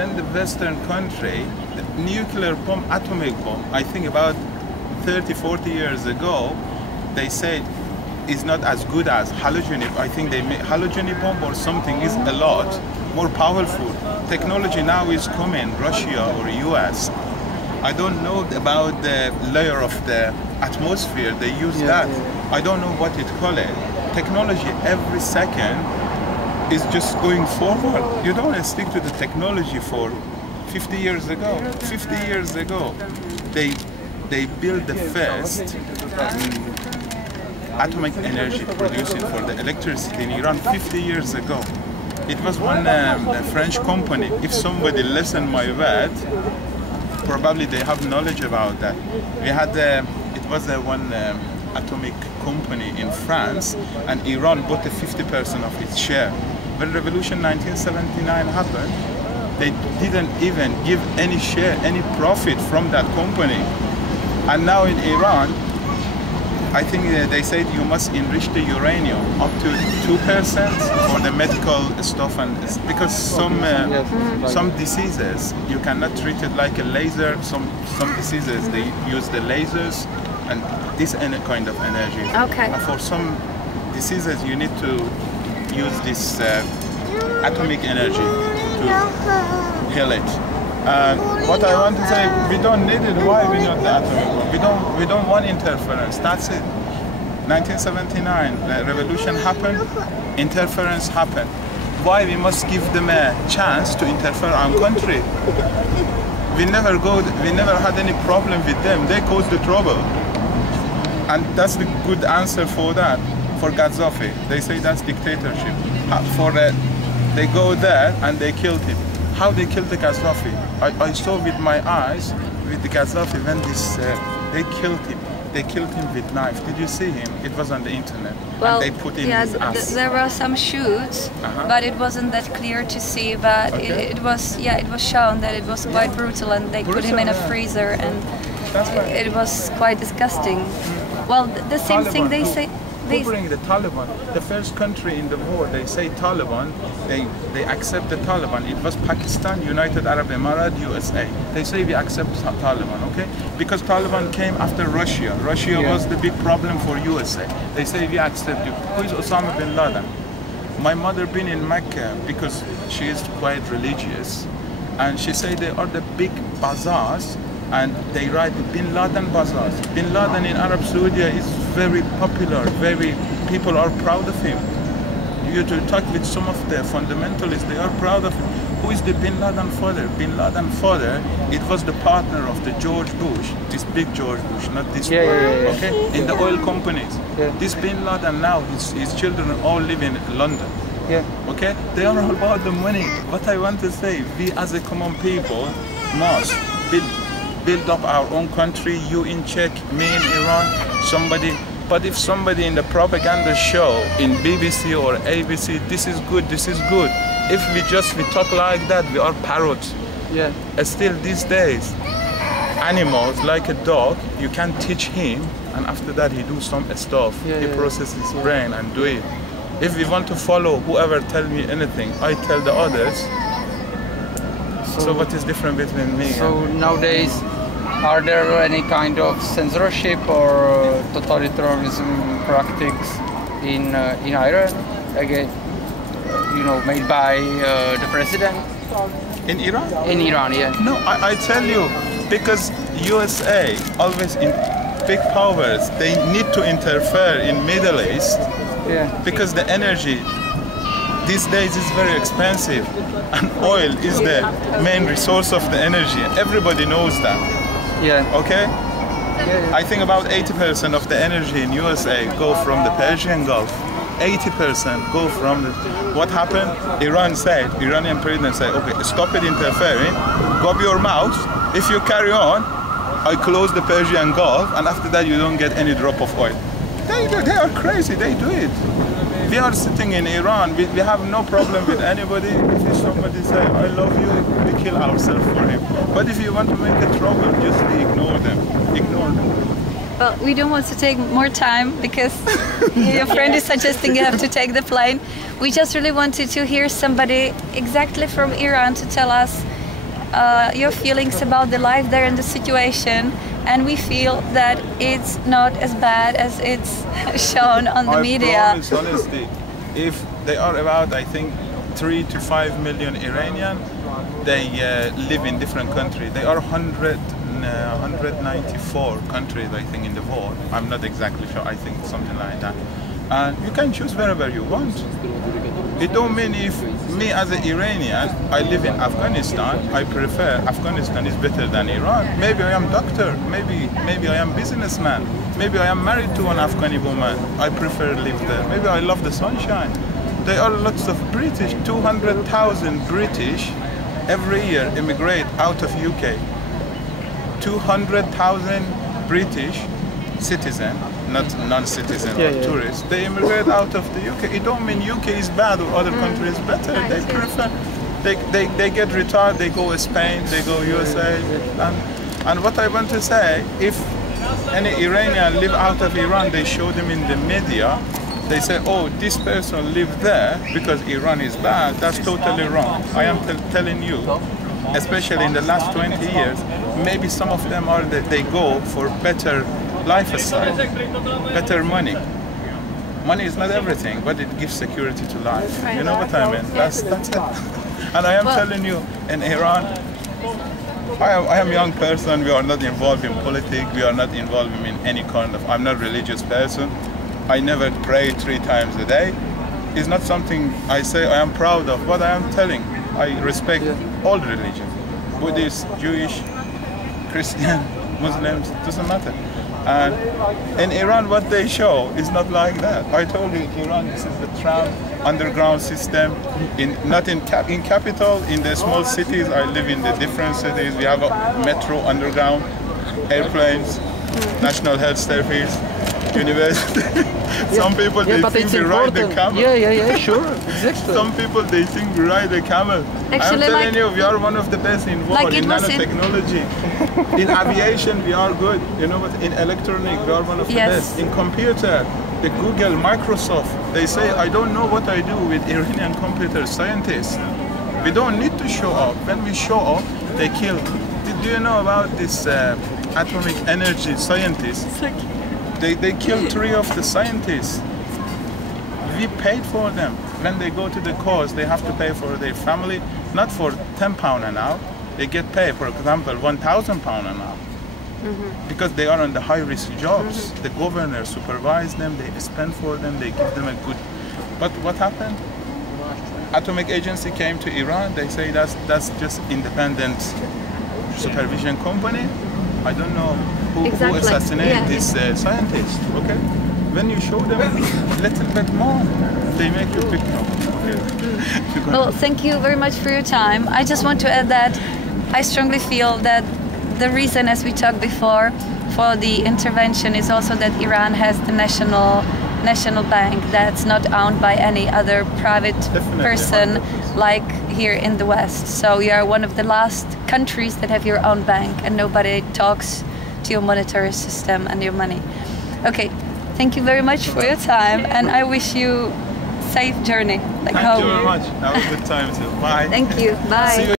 when the Western country, the nuclear bomb, atomic bomb, I think about 30, 40 years ago, they said is not as good as halogenic. I think they made halogenic bomb or something is a lot more powerful. Technology now is coming, Russia or US. I don't know about the layer of the atmosphere, they use that. Yeah. I don't know what it call it. Technology every second is just going forward. You don't stick to the technology for 50 years ago. 50 years ago, they built the first atomic energy producing for the electricity in Iran 50 years ago. It was one French company. If somebody listened my word, probably they have knowledge about that. We had it was one atomic company in France, and Iran bought 50% of its share. When Revolution 1979 happened, they didn't even give any share, any profit from that company. And now in Iran, I think they said you must enrich the uranium up to 2% for the medical stuff, and because some diseases you cannot treat it like a laser. Some diseases they use the lasers and this kind of energy. Okay. And for some diseases you need to use this atomic energy to heal it. What I want to say, we don't need it. Why we not the atomic bomb? We don't want interference. That's it. 1979, the revolution happened. Interference happened. Why we must give them a chance to interfere our country? We never had any problem with them. They caused the trouble, and that's the good answer for that. For Gaddafi, they say that's dictatorship. They go there and they killed him. How they killed the Gaddafi? I saw with my eyes with the Gaddafi when they killed him. They killed him with knife. Did you see him? It was on the internet. Well, and they put in his ass. There were some shoots, but it wasn't that clear to see. But okay. it was shown that it was quite brutal, and they put him in a freezer, and it was quite disgusting. Well, the same thing they say. Who bring the Taliban? The first country in the world, they say Taliban, they accept the Taliban. It was Pakistan, United Arab Emirates, USA. They say we accept Taliban, okay? Because Taliban came after Russia. Russia was the big problem for USA. They say we accept you. Who is Osama bin Laden? My mother been in Mecca because she is quite religious, and she said they are the big bazaars, and they write Bin Laden bazaars. Bin Laden in Arab Saudi is very popular, people are proud of him. You to talk with some of the fundamentalists, they are proud of him. Who is the Bin Laden father? Bin Laden father, it was the partner of the George Bush, this big George Bush, not this one, okay? In the oil companies. Yeah. This Bin Laden now, his children all live in London. Yeah. Okay? They are all about the money. What I want to say, we as a common people must build up our own country, you in Czech, me in Iran, somebody. But if somebody in the propaganda show in BBC or ABC, this is good, if we talk like that, we are parrots. Yeah. Still these days, animals like a dog, you can teach him, and after that he do some stuff. He processes his brain and do it. If we want to follow whoever tell me anything, I tell the others. So what is different between me? So nowadays, are there any kind of censorship or totalitarianism practices in Iran? Again, made by the president? In Iran? In Iran, yeah. No, I tell you, because USA always in big powers, they need to interfere in Middle East because the energy these days is very expensive, and oil is the main resource of the energy. Everybody knows that. Yeah. Okay? Yeah. I think about 80% of the energy in USA go from the Persian Gulf. 80% go from the... What happened? Iranian president said, okay, stop it interfering, gob your mouth. If you carry on, I close the Persian Gulf, and after that you don't get any drop of oil. They are crazy, they do it. We are sitting in Iran, we have no problem with anybody. If somebody say, I love you, we kill ourselves for him. But if you want to make a trouble, just ignore them. Ignore them. Well, we don't want to take more time because your friend is suggesting you have to take the plane. We just really wanted to hear somebody exactly from Iran to tell us your feelings about the life there and the situation, and we feel that it's not as bad as it's shown on the media. I promise, honestly, if they are about, I think, 3 to 5 million Iranian, they live in different countries. They are 194 countries, I think, in the world. I'm not exactly sure, I think something like that. And you can choose wherever you want. It don't mean if me as an Iranian, I live in Afghanistan, I prefer Afghanistan is better than Iran. Maybe I am doctor, maybe I am businessman, maybe I am married to an Afghani woman. I prefer live there. Maybe I love the sunshine. There are lots of British, 200,000 British every year immigrate out of UK. 200,000 British citizens, not non-citizen or tourists, they immigrate out of the UK. It don't mean UK is bad or other countries better. They prefer, they get retired, they go Spain, they go USA. And what I want to say, if any Iranian live out of Iran, they show them in the media, they say, oh, this person lived there because Iran is bad. That's totally wrong. I am telling you, especially in the last 20 years, maybe some of them are that they go for better lifestyle, better money. Money is not everything, but it gives security to life. You know what I mean? That's it. And I am telling you, in Iran, I am a young person. We are not involved in politics. We are not involved in any kind of. I'm not a religious person. I never pray 3 times a day. It's not something I say I am proud of, but I am telling. I respect all religions, Buddhist, Jewish, Christian, Muslims, doesn't matter. And in Iran, what they show is not like that. I told you, Iran, this is the tram underground system. Not in capital, in the small cities. I live in the different cities. We have a metro underground, airplanes, National Health Service, university. Some people they think we ride the camel. Yeah, sure, exactly. Some people they think we ride the camel. Actually, I'm telling you, we are one of the best in the world in nanotechnology. In aviation, we are good. You know what? In electronic, we are one of the best. In computer, the Google, Microsoft, they say, I don't know what I do with Iranian computer scientists. We don't need to show up. When we show up, they kill. Do you know about this atomic energy scientists? They killed 3 of the scientists. We paid for them. When they go to the course, they have to pay for their family, not for £10 an hour. They get paid, for example, £1,000 an hour. Because they are on the high-risk jobs. The governor supervises them, they spend for them, they give them a good... But what happened? Atomic Agency came to Iran, they say that's just independent supervision company. I don't know who assassinated this scientist, okay? When you show them a little bit more, they make you pick up. Okay. Well, thank you very much for your time. I just want to add that I strongly feel that the reason, as we talked before, for the intervention is also that Iran has the national bank that's not owned by any other private person like here in the West. So you are one of the last countries that have your own bank and nobody talks to your monetary system and your money. Okay, thank you very much for your time and I wish you safe journey home. Thank you very much. Have a good time too. Bye. Thank you. Bye.